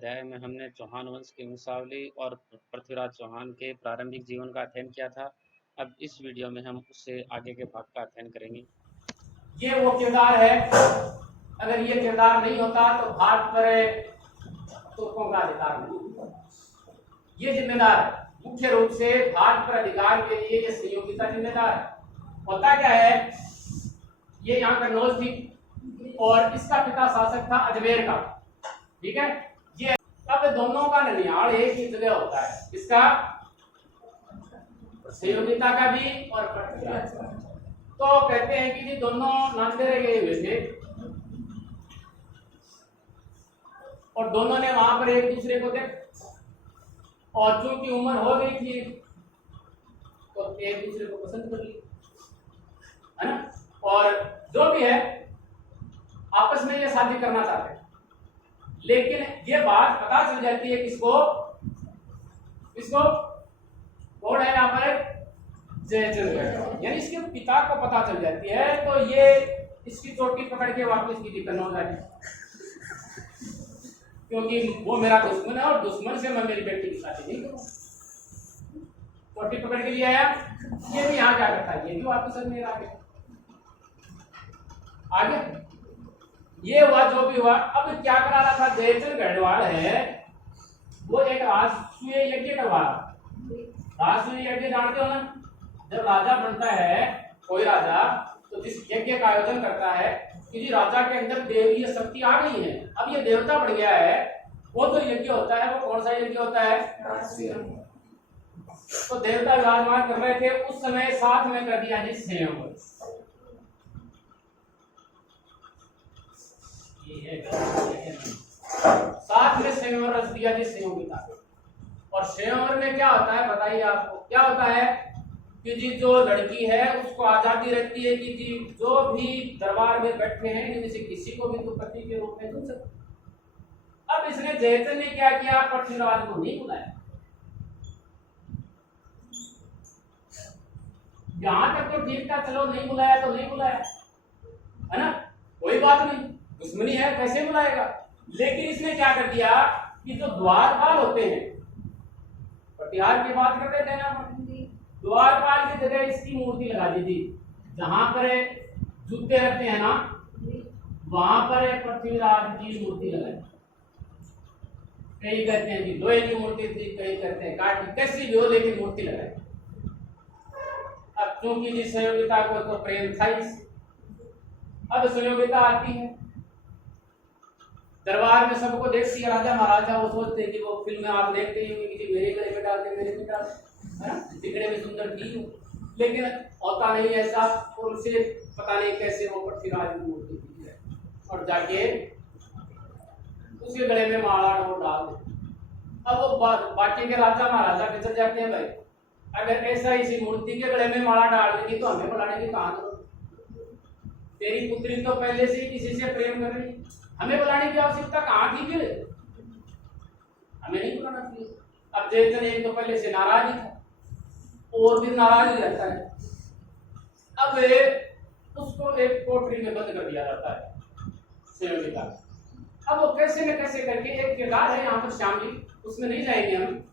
अध्याय में हमने चौहान वंश की वंशावली और पृथ्वीराज चौहान के प्रारंभिक जीवन का अध्ययन किया था। अब इस वीडियो में हम उससे आगे के भाग का अध्ययन करेंगे। ये वो किरदार है, अगर ये किरदार नहीं होता तो भारत पर तुर्कों का अधिकार नहीं। ये जिम्मेदार मुख्य रूप से भारत पर अधिकार के लिए ये संयोगिता जिम्मेदार है। होता क्या है, ये यहाँ कन्नौज थी और इसका पिता शासक था अजमेर का, ठीक है। ये अब दोनों का ननिहाल एक ही जगह होता है, इसका संयोगिता का भी और पृथ्वीराज का। तो कहते हैं कि जी दोनों नांदेड़ गए हुए थे और दोनों ने वहां पर एक दूसरे को देख, और चूंकि उम्र हो गई थी तो एक दूसरे को पसंद कर ली, है ना। और जो भी है आपस में ये शादी करना चाहते हैं, लेकिन ये बात पता चल जाती है किसको, किसको कौन है यहाँ पर, जयचंद्र, यानी इसके पिता को पता चल जाती है। तो ये इसकी चोटी पकड़ के वापस की कन्नौज आ गई, क्योंकि वो मेरा दुश्मन है और दुश्मन से मैं मेरी बेटी की शादी नहीं करूँ। चोटी पकड़ के लिए आया, ये भी यहाँ क्या करता है, ये भी वापस अजमेर आ गया। आगे ये हुआ जो भी हुआ। अब क्या करा रहा था जयचंद्र गढ़वाल है, वो एक राजसूय यज्ञ करवा रहा। राजसूय यज्ञ जानते हो ना, जब राजा बनता है कोई राजा तो जिस यज्ञ का आयोजन करता है कि जी राजा के अंदर देवीय शक्ति आ गई है, अब ये देवता बढ़ गया है, वो तो यज्ञ होता है। वो कौन सा यज्ञ होता है, राजसूय। तो देवता विराजमान कर रहे थे उस समय, साथ में कर दिया जी संयोग, साथ में संयोग रच दिया जी संयोगिता। और संयोग में क्या होता है बताइए आपको, क्या होता है कि जी जो लड़की है उसको आजादी रहती है कि जी जो भी दरबार में बैठे हैं इनमें से किसी को भी तो पति के रूप में चुन सकते। अब इसने जयचंद्र ने क्या किया, पृथ्वीराज को नहीं बुलाया। यहां तक तो ठीक था, चलो नहीं बुलाया तो नहीं बुलाया, है ना, कोई बात नहीं, दुश्मनी है कैसे बुलाएगा। लेकिन इसने क्या कर दिया कि जो द्वारपाल होते हैं, कटिहार की बात कर रहे थे ना, द्वारपाल की जगह इसकी मूर्ति लगा दी थी। जहां पर जूते रखते हैं ना, वहां पर पृथ्वीराज की मूर्ति लगाई। कई कहते हैं कि लोहे की मूर्ति थी, कई कहते हैं काठ की, कैसी भी हो लेकिन मूर्ति लगाई। अब चूंकि जिस संयोगिता को तो प्रेम था, अब संयोगिता आती है दरबार में, सबको देखती है राजा महाराजा, वो सोचते हैं कि वो फिल्म में आप देखते ही होंगे कि मेरे गले में डालते, मेरे में डालते, है ना, दिखने में सुंदर थी, लेकिन होता नहीं ऐसा। और उसे पता नहीं कैसे वो पृथ्वीराज की मूर्ति दिख है और जाके उसके गले में माला वो डाल दे। अब वो बाकी के राजा महाराजा बिछड़ जाते हैं, भाई अगर ऐसा इसी मूर्ति के गले में माला डाल देगी तो हमें बुलाने की कहां जरूरत, तेरी पुत्री तो पहले से ही किसी से प्रेम कर रही, हमें बुलाने की आवश्यकता कहां थी, फिर हमें नहीं बुलाना चाहिए। अब जयचंद्र एक तो पहले से नाराज ही था और भी नाराज ही रहता है। अब उसको एक कोठरी में बंद कर दिया जाता है संयोगिता। अब वो कैसे न कैसे करके, एक किरदार है यहाँ पर श्यामली, उसमें नहीं जाएंगे हम।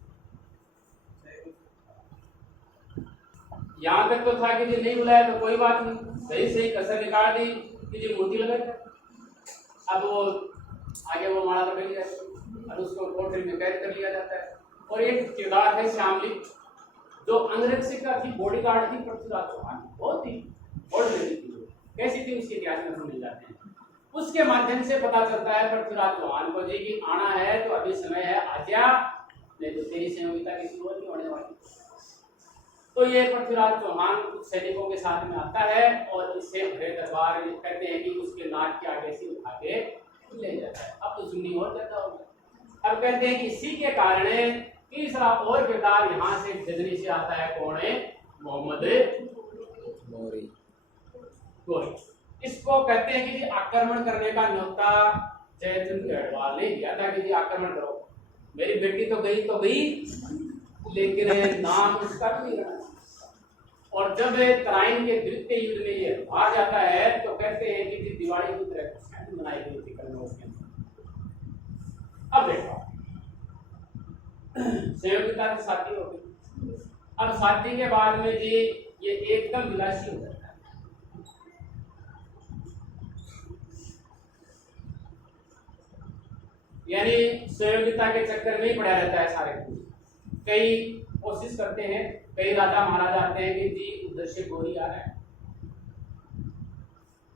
यहाँ तक तो था कि जी नहीं बुलाया तो कोई बात नहीं, सही सही कसर निकाल दी कि जी मूर्ति लगा। अब वो आगे वो माला पकड़ लिया और उसको कोठरी में कैद कर लिया जाता है। और एक किरदार है श्यामली, जो अंगरक्षिका थी, बॉडीगार्ड थी पृथ्वीराज चौहान, बहुत ही बड़ी लड़की थी। कैसी थी उसके इतिहास में हम मिल जाते हैं, उसके माध्यम से पता चलता है पृथ्वीराज चौहान को जी कि आना है तो अभी समय है, आजा, नहीं तो तेरी संयोगिता की शुरुआत नहीं होने वाली। तो ये पृथ्वीराज चौहान कुछ सैनिकों के साथ में आता है और इससे भरे दरबार कहते हैं कि उसके नाक के आगे से उठा के ले जाता है। अब तो सुन्नी और ज्यादा हो गया। अब कहते हैं कि इसी के कारण तीसरा और किरदार यहाँ से जजनी से आता है, कौन है, मोहम्मद गोरी। इसको कहते हैं कि आक्रमण करने का न्योता जयचंद्र गढ़वाल ने दिया था कि जी आक्रमण करो, मेरी बेटी तो गई लेकिन नाम उसका भी नहीं रहा। और जब तराइन के द्वितीय युद्ध में ये हार जाता है तो कहते हैं कि दिवाली की तरह मनाई गई थी कन्नौज के अंदर। अब देखो संयोगिता की शादी हो गई। अब शादी के बाद में जी ये एकदम विलासी हो जाता है, यानी संयोगिता के चक्कर में ही पड़ा रहता है सारे कुछ। कई कोशिश करते हैं, कई राजा महाराजा आते हैं कि जी उधर से गोरी आ रहा है,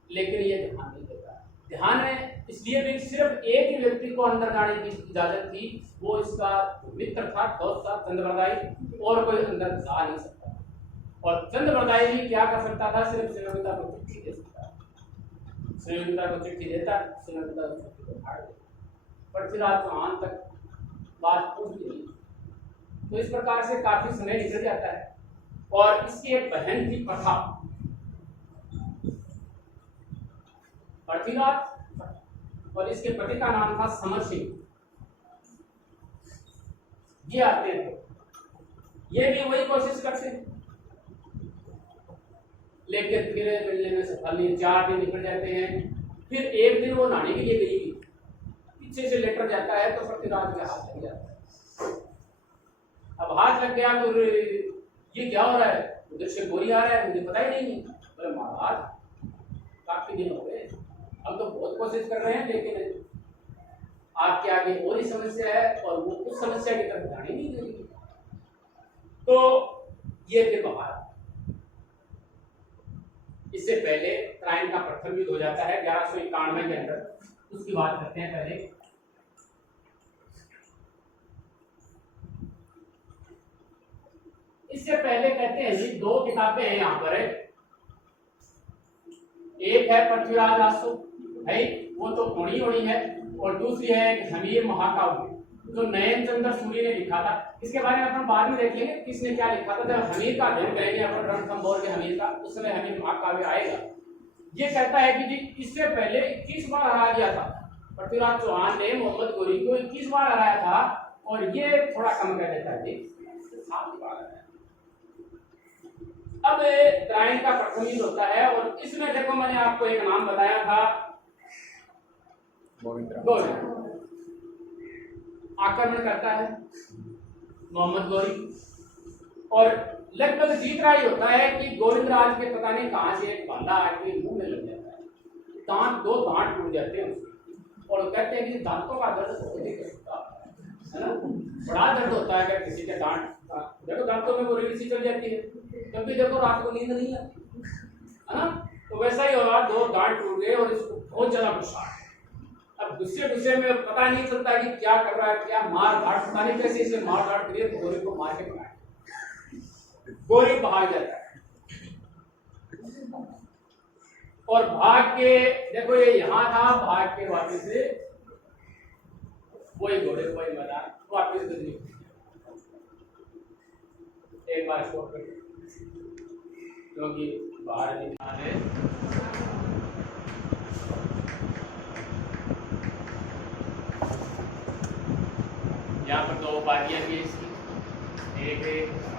लेकिन ये ध्यान नहीं देता। ध्यान है इसलिए भी सिर्फ एक ही व्यक्ति को अंदर जाने की इजाजत थी, वो इसका मित्र था, दोस्त था, चंद्रवरदायी, और कोई अंदर जा नहीं सकता। और चंद्रवरदायी भी क्या कर सकता था, सिर्फ संयोगिता को चिट्ठी दे सकता था। संयोगिता को चिट्ठी देता, संयोगिता को चिट्ठी को फाड़ देता, पृथ्वीराज चौहान तक बात पहुंच गई। तो इस प्रकार से काफी समय निकल जाता है। और इसकी एक बहन थी प्रथा, पृथ्वीराज, और इसके पति का नाम था समर सिंह। ये आते थे, ये भी वही कोशिश करते, लेकिन फिर मिलने में सफल नहीं। 4 दिन निकल जाते हैं। फिर एक दिन वो नहाने के लिए गई, पीछे से लेटर जाता है तो पृथ्वीराज के हाथ लग जाता है। अब हाथ लग गया तो ये क्या हो रहा है, उधर से गोली आ रहा है, मुझे पता ही नहीं है। बोले महाराज काफी दिन हो गए, हम तो बहुत कोशिश कर रहे हैं, लेकिन आपके आगे और ही समस्या है और वो उस समस्या की तरफ ध्यान ही नहीं देगी। तो ये फिर बाहर। इससे पहले त्राइन का प्रथम युद्ध हो जाता है 1191 के अंदर, उसकी बात करते हैं पहले। इससे पहले कहते हैं जी 2 किताबें हैं यहाँ पर, एक है पृथ्वीराज रासो है, वो तो होनी होनी है, और दूसरी है हमीर महाकाव्य जो नयन चंद्र सूर्य ने लिखा था। इसके बारे में अपन बाद में देख लेंगे किसने क्या लिखा था। जब हमीर का अध्ययन करेंगे अपन रणथंभौर के हमीर का, उस समय हमीर महाकाव्य आएगा। ये कहता है कि जी इससे पहले 21 बार हराया गया था, पृथ्वीराज चौहान ने मोहम्मद गोरी को 21 बार हराया था, और ये थोड़ा कम कर देता है जी 7 बार हराया। अब त्राइन का प्रथम युद्ध होता है, और इसमें देखो मैंने आपको एक नाम बताया था, गोविंद आक्रमण करता है मोहम्मद गोरी, और लगभग जीत रहा ही होता है कि गोविंदराज के पता नहीं कहां से एक भाला आके मुंह में लग जाता है, दांत 2 दांत टूट जाते हैं उसके, और कहते हैं कि दांतों का दर्द हो नहीं सकता है ना, बड़ा दर्द होता है अगर किसी के दांत, देखो दांतों में वो रीढ़ सी चल जाती है, कभी देखो रात को नींद नहीं आती है ना। तो वैसा ही होगा, 2 दांत टूट गए और इसको बहुत ज्यादा गुस्सा। अब गुस्से में पता नहीं चलता कि क्या कर रहा है, क्या मार धाड़, पता नहीं कैसे इसे मार धाड़ करिए, गोरी को मार के पकाए, गोरी भाग जाता है। और भाग के देखो ये यहाँ था, भाग के वापस से वही घोड़े वही मैदान वापस गजनी। एक बार इसको क्योंकि बाहर निकाल है, यहाँ पर 2 उपाधियां भी इसकी, एक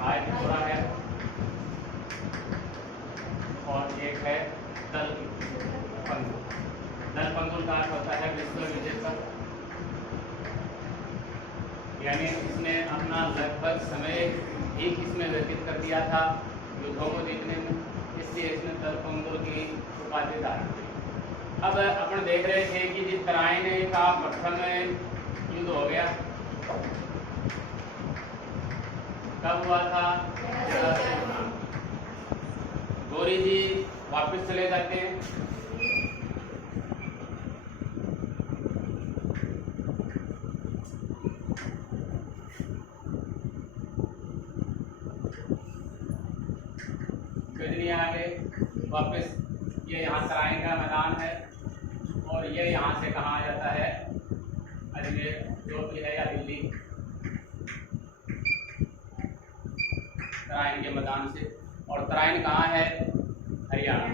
आय थोड़ा है और एक है दल पंगुल। दल पंगुल का अर्थ होता है विश्व विजेता, यानी इसने अपना लगभग समय एक इसमें व्यतीत कर दिया था युद्धों को जीतने में, इसलिए इसने दल पंगुल की उपाधि धारण की। अब अपन देख रहे थे कि जिस त्राइन का प्रथम युद्ध हो गया, कब हुआ था, गौरी जी वापस चले जाते हैं, गजनी आ गए वापस। ये यहाँ त्राइन का मैदान है, और ये यहाँ से कहाँ आ जाता है, अजमेर जो भी है या दिल्ली, त्राइन के मैदान से। और त्राइन कहाँ है, हरियाणा।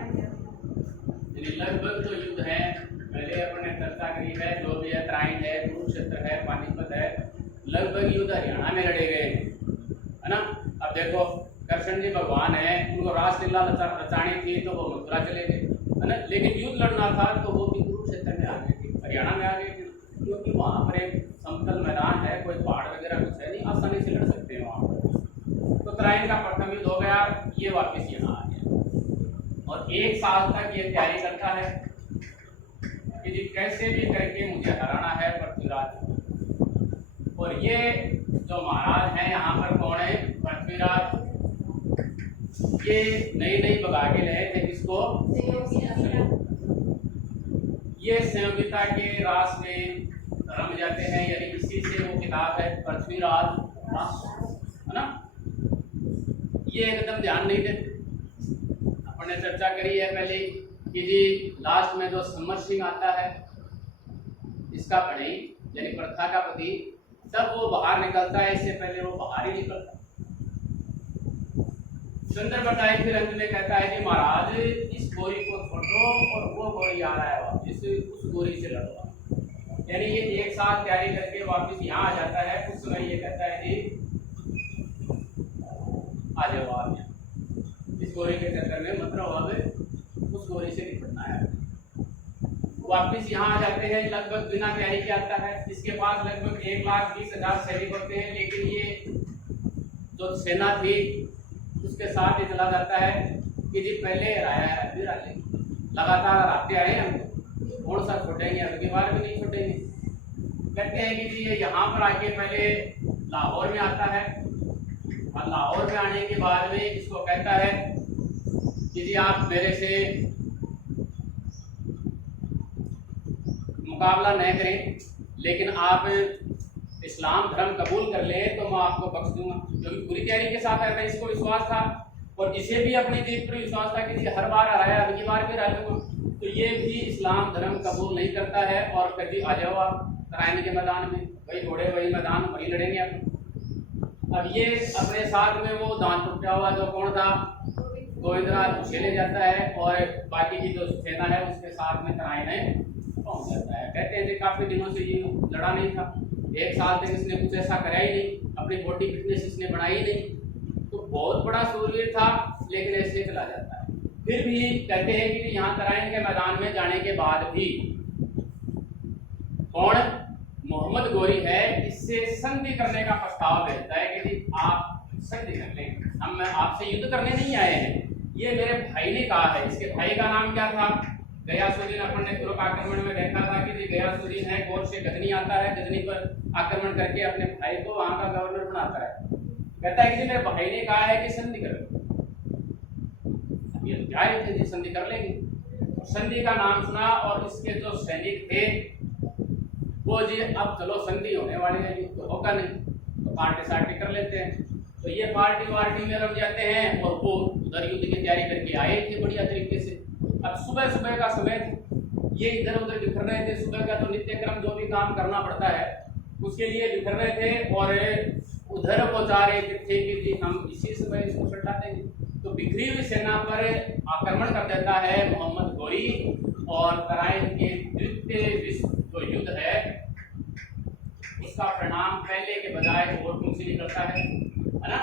यानी लगभग जो युद्ध है पहले अपने चर्चा करी है, जो भी है त्राइन है, कुरुक्षेत्र है, पानीपत है, लगभग युद्ध हरियाणा में लड़े गए है ना। अब देखो कृष्ण जी भगवान है, उनको रासलीला रचानी थी तो वो मथुरा चले गए है ना, लेकिन युद्ध लड़ना था तो वो भी कुरुक्षेत्र में आ गए थे, हरियाणा में आ गए थे, क्योंकि वहाँ पर एक समतल मैदान है, कोई पहाड़ वगैरह कुछ है नहीं, इनका प्रथम युद्ध हो गया, ये वापस यहाँ आ गया और 1 साल तक ये तैयारी करता है कि जी कैसे भी करके मुझे हराना है पृथ्वीराज। और ये जो महाराज हैं यहाँ पर कौन है, पृथ्वीराज, ये नई भगा के लाए थे किसको, ये संयोगिता के रास में रम जाते हैं, यानी इसी से वो किताब है पृथ्वीराज, है ना। ये एकदम ध्यान नहीं देते। अपने चर्चा करी है पहले कि जी लास्ट में जो सम्मत सिंह आता है, इसका पढ़े यानी प्रथा का पति, तब वो बाहर निकलता है, इससे पहले वो बाहर ही निकलता है। सुंदर बताए फिर अंत में कहता है कि महाराज इस गोरी को छोड़ो और वो गोरी आ रहा है वापस, उस गोरी से लड़ो। यानी ये 1 साल तैयारी करके वापस यहाँ आ जाता है। उस समय ये कहता है जी आ जाओ आप यहाँ, इस गोरी के चक्कर में मत रहो, अब उस गोरी से निपटना है। वापस यहाँ आ जाते हैं, लगभग बिना तैयारी के आता है। इसके पास लगभग 1,20,000 सैनिक होते हैं, लेकिन ये जो सेना थी उसके साथ ही चला जाता है कि जी पहले हराया है फिर आगे लगातार हराते आए हैं, कौन सा छोड़ेंगे, अब की बार भी नहीं छोड़ेंगे। कहते हैं कि जी ये यहाँ पर आके पहले लाहौर में आता है और लाहौर में आने के बाद में इसको कहता है कि जी आप मेरे से मुकाबला न करें, लेकिन आप इस्लाम धर्म कबूल कर ले तो मैं आपको बख्श दूंगा। क्योंकि पूरी तैयारी के साथ रहता है, इसको विश्वास था और इसे भी अपनी जीत पर विश्वास था कि हर बार हराया, अब की बार भी हरा दूंगा। तो ये भी इस्लाम धर्म कबूल नहीं करता है और कभी आ जाओ आप तराइन के मैदान में, वही घोड़े वही मैदान वही लड़ेंगे आप। अब ये अपने साथ में वो दांत टूटा हुआ जो कौन था, गोविंदराज, उसे ले जाता है और बाकी की जो सेना है उसके साथ में तराइन में पहुंच जाता है। कहते हैं काफी दिनों से ये लड़ा नहीं था, 1 साल तक इसने कुछ ऐसा करा ही नहीं, अपनी बॉडी फिटनेस इसने बनाई नहीं, तो बहुत बड़ा सूरवीर था, लेकिन ऐसे चला जाता है। फिर भी कहते हैं कि यहाँ तराइन के मैदान में जाने के बाद भी कौन, मोहम्मद गोरी है, इससे संधि करने का प्रस्ताव भेजता है कि जी आप संधि कर लें, हम आपसे युद्ध करने नहीं आए हैं, ये मेरे भाई ने कहा है। इसके भाई का नाम क्या था, गयासुद्दीन। अपन ने तुर्क आक्रमण में देखा था कि गयासुद्दीन है, गौर से गजनी आता है, गजनी पर आक्रमण करके अपने भाई को वहां का गवर्नर बनाता है। कहता है कि मेरे भाई ने कहा है कि संधि करो, ये क्या है, संधि कर लेंगे। संधि का नाम सुना और इसके जो सैनिक थे वो जी अब चलो संधि होने वाली है, तो होगा नहीं, तो पार्टी सार्टी कर लेते हैं। तो ये पार्टी वार्टी में रम जाते हैं और वो उधर युद्ध की तैयारी करके आए थे बढ़िया तरीके से। अब सुबह सुबह का समय था, ये इधर उधर बिखर रहे थे, सुबह का तो नित्य क्रम जो भी काम करना पड़ता है उसके लिए बिखर रहे थे और उधर वो जा रहे थे कि जी हम इसी समय इसको सटा देंगे। तो बिखरी हुई सेना पर आक्रमण कर देता है मोहम्मद गोरी और तराइन के द्वितीय विश्व जो युद्ध है उसका परिणाम पहले के बजाय और से निकलता है ना।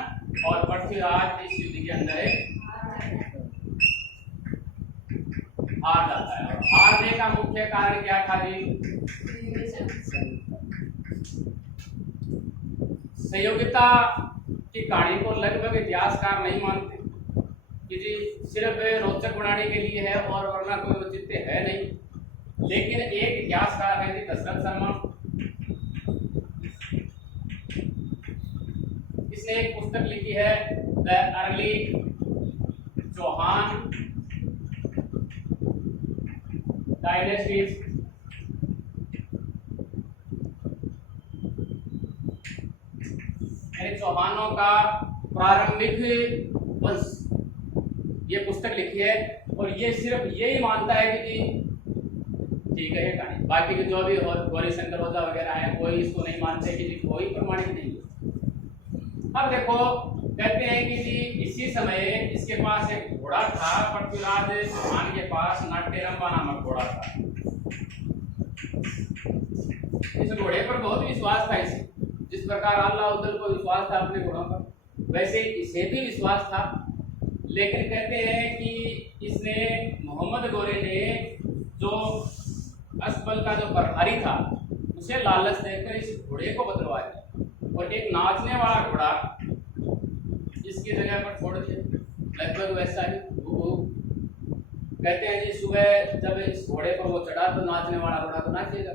और पृथ्वीराज इस युद्ध के अंदर हार जाता है। और हारने का मुख्य कारण क्या था जी, संयोगिता की कहानी को लगभग इतिहासकार नहीं मानते कि जी सिर्फ रोचक बनाने के लिए है और वरना कोई औचित्य है नहीं। लेकिन एक इतिहासकार है जी दशरथ शर्मा, इसने एक पुस्तक लिखी है द अर्ली चौहान डायनेस्टीज। चौहानों का प्रारंभिक वंश, ये पुस्तक लिखी है और ये सिर्फ यही मानता है कि ठीक है ये कहानी, बाकी के जो भी गौरी शंकर ओझा वगैरह है कोई इसको नहीं मानते कि कोई प्रमाणित नहीं है। अब देखो कहते हैं कि जी इसी समय इसके पास एक घोड़ा था, पृथ्वीराज चौहान के पास नाट्यरंबा नामक घोड़ा था। इस घोड़े पर बहुत विश्वास था इसे, जिस प्रकार अल्लाह को विश्वास था अपने घोड़ों पर, वैसे इसे भी विश्वास था। लेकिन कहते हैं कि इसने मोहम्मद गोरे ने जो असबल का जो प्रभारी था उसे लालच देकर इस घोड़े को बदलवा दिया और एक नाचने वाला घोड़ा इसकी जगह पर छोड़ दिया, लगभग वैसा ही कहते हैं जी सुबह जब इस घोड़े पर वो चढ़ा तो नाचने वाला घोड़ा तो नाचेगा,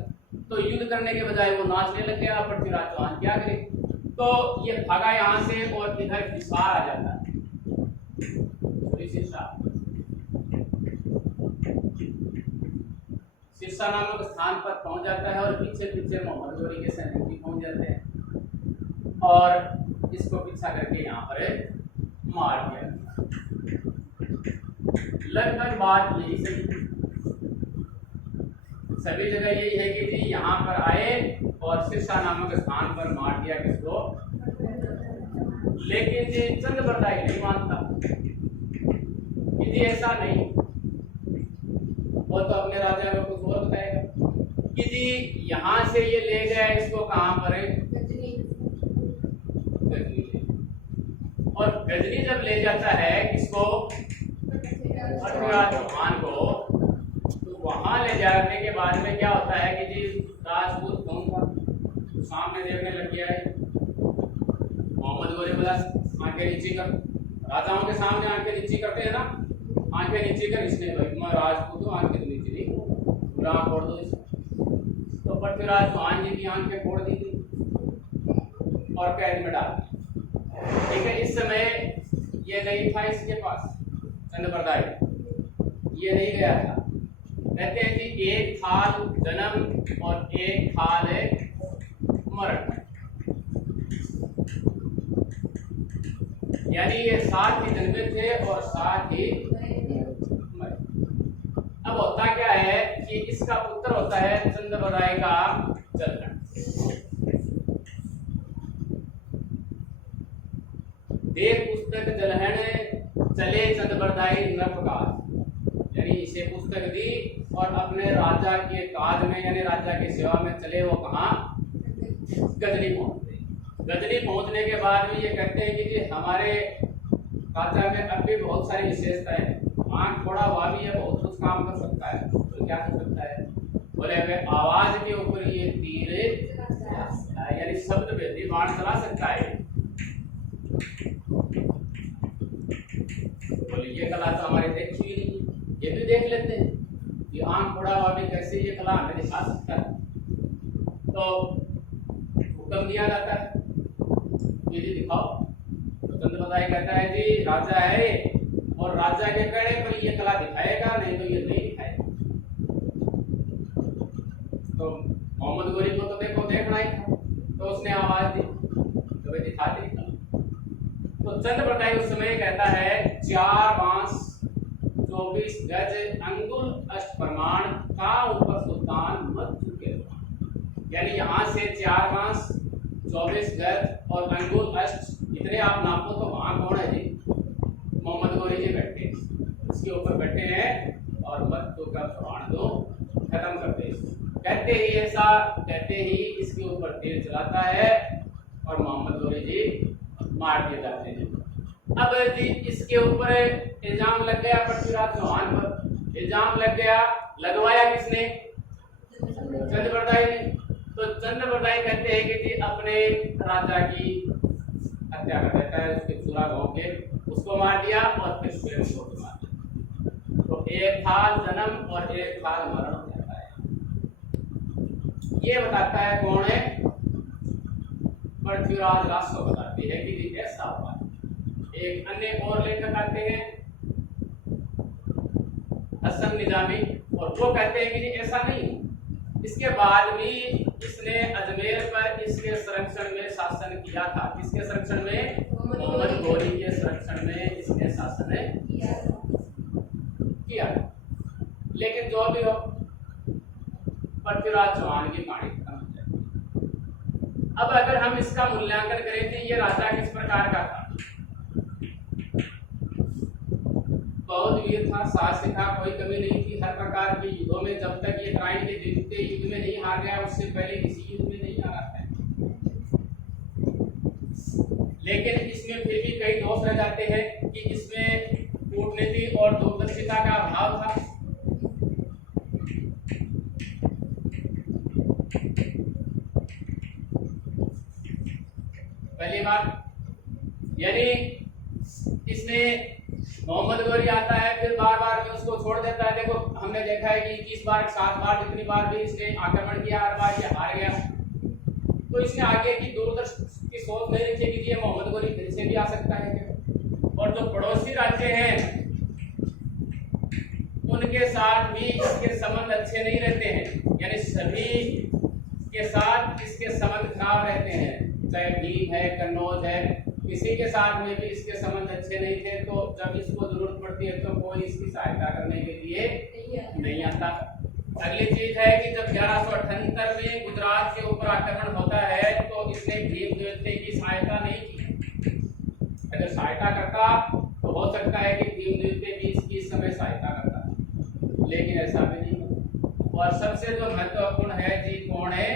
तो युद्ध करने के बजाय वो नाचने लग गया। पृथ्वीराज चौहान क्या करे, तो ये भागा यहाँ से और इधर हिसार आ जाता है, सिरसा नामक स्थान पर पहुंच जाता है और पीछे पीछे मोहम्मद गोरी के सैनिक भी पहुंच जाते हैं और इसको पीछा करके यहाँ पर मार दिया। लगभग बात यही सभी जगह यही है कि जी यहाँ पर आए और सिरसा नामक स्थान पर मार दिया किसको, लेकिन जी चंद्रबरदाई नहीं मानता कि जी ऐसा नहीं, वो तो अपने राजा को कुछ और बताएगा कि जी यहाँ से ये ले गया इसको कहाँ पर है, गजनी, और गजनी जब ले जाता है किसको, पृथ्वीराज चौहान को, तो वहां ले जाने के बाद में क्या होता है कि जी राजपूत कौन था तो सामने देखने लग गया है, मोहम्मद गोरी बोला आंखें नीची कर, राजाओं के सामने आंखें नीची करते हैं ना, आंखें नीचे कर, इसने भाई मैं राजपूत हूँ आंखें नीचे नहीं, पूरा आंख फोड़ दो इसको। तो पृथ्वीराज चौहान जी की आंखें फोड़ दी थी और कैद में डाल दी। ठीक है, इस समय ये नहीं था इसके पास चंद्रबरदाई, ये नहीं गया था। कहते हैं कि एक थाल जन्म और एक थाल है मरण, यानी ये साथ ही जन्मे थे और साथ ही मरे। अब होता क्या है कि इसका पुत्र होता है चंद्रबरदाई का जलहन। देख पुस्तक जलहन चले चंद्रबरदाई नृपकाज, यानी इसे पुस्तक दी और अपने राजा के काज में यानी राजा की सेवा में चले, वो कहाँ, गजनी पहुंच गए। गजनी पहुंचने के बाद भी ये कहते हैं कि जी हमारे राजा में अब भी बहुत सारी विशेषताएं हैं, आंख थोड़ा हुआ भी है, बहुत कुछ काम कर सकता है, तो क्या कर सकता है, बोले वे आवाज के ऊपर ये तीर यानी शब्द भेदी बाण चला सकता है। बोले ये कला तो हमारे देखी हुई नहीं, ये भी देख लेते हैं कि आंख थोड़ा हुआ भी कैसे ये कला हमें दिखा सकता है। तो हुक्म दिया जाता है ये जी दिखाओ, तो चंद्रबरदाई कहता है जी राजा है और राजा के कहने पर ये कला दिखाएगा, नहीं तो ये नहीं दिखाएगा। तो मोहम्मद गोरी को तो देखो देखना ही था, तो उसने आवाज दी तो वे दिखा दी कला। तो चंद्रबरदाई उस समय कहता है 4 बांस 24 गज अंगुल अष्ट प्रमाण का ऊपर सुल्तान मत चुके, यानी यहाँ से 4 बांस 24 गज और अंगुल अष्ट इतने आप नापो तो वहां कौन है जी, मोहम्मद गोरी जी बैठे इसके ऊपर बैठे हैं और मत तो का प्रमाण दो खत्म कर दे। कहते ही ऐसा कहते ही इसके ऊपर तीर चलाता है और मोहम्मद गोरी जी मार दिए जाते हैं। अब जी इसके ऊपर इल्जाम लग गया पृथ्वीराज चौहान पर, इल्जाम लग गया, लगवाया किसने, चंद्रबरदाई ने। तो चंद्रबरदाई कहते हैं कि जी अपने राजा की हत्या कर देता है, उसके चूरा गांव के उसको मार दिया और फिर स्वयं को मार दिया। तो एक थाल जन्म और एक थाल मरण हो जाता है। ये बताता है कौन है, पृथ्वीराज राष्ट्र बताती है कि जी ऐसा हुआ। एक अन्य और लेखक आते हैं हसन निजामी और वो कहते हैं कि जी ऐसा नहीं, इसके बाद भी इसने अजमेर पर इसके संरक्षण में शासन किया था। किसके संरक्षण में, मोहम्मद गोरी के संरक्षण में इसने शासन किया। लेकिन जो भी हो पृथ्वीराज चौहान की कहानी खत्म हो जाती। अब अगर हम इसका मूल्यांकन करें कि ये राजा किस प्रकार का था, बहुत वीर था, साहसी था, कोई कमी नहीं थी हर प्रकार के युद्धों में। जब तक ये क्राइम के जीतते युद्ध में नहीं हार गया, उससे पहले किसी युद्ध में नहीं हारा था। लेकिन इसमें फिर भी कई दोष रह जाते हैं कि इसमें कूटनीति और दूरदर्शिता का अभाव था। पहली बात, यानी इसने मोहम्मद गौरी आता है, फिर बार बार में उसको छोड़ देता है। देखो हमने देखा है कि 21 बार 7 बार जितनी बार भी इसने आक्रमण किया, हर बार ये हार गया। तो इसने आगे की दूरदर्शी की सोच नहीं रखी कि ये मोहम्मद गौरी फिर से भी आ सकता है। और जो पड़ोसी राज्य हैं उनके साथ भी इसके संबंध अच्छे नहीं रहते हैं, यानी सभी के साथ इसके संबंध खराब रहते हैं, चाहे भीम है, कन्नौज है, किसी के साथ में भी इसके संबंध अच्छे नहीं थे। तो जब इसको जरूरत पड़ती है तो कोई इसकी सहायता करने के लिए नहीं आता। अगली चीज है कि जब 1178 में गुजरात के ऊपर आक्रमण होता है तो इसने भीम द्विवेदी की सहायता नहीं की। अगर सहायता करता तो हो सकता है कि भीम द्विवेदी भी इसकी इस समय सहायता करता, लेकिन ऐसा भी नहीं। और सबसे जो महत्वपूर्ण है जी कौन है?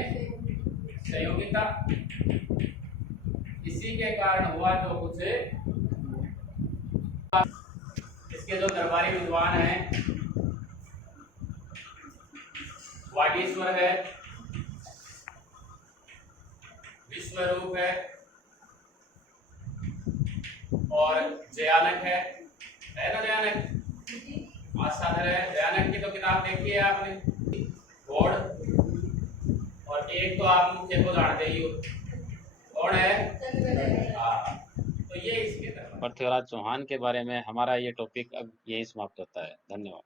सहयोगिता। इसी के कारण हुआ जो कुछ इसके जो दरबारी विद्वान हैं, वागीश्वर है, विश्वरूप है और जयानक है ना? जयानक आसाधर है। जयानक की तो किताब देखी है आपने, घोड़। और एक तो आप मुझे को जानते ही हो, कौन है? तो ये इसके तरफ। पृथ्वीराज चौहान के बारे में हमारा ये टॉपिक अब यही समाप्त होता है। धन्यवाद।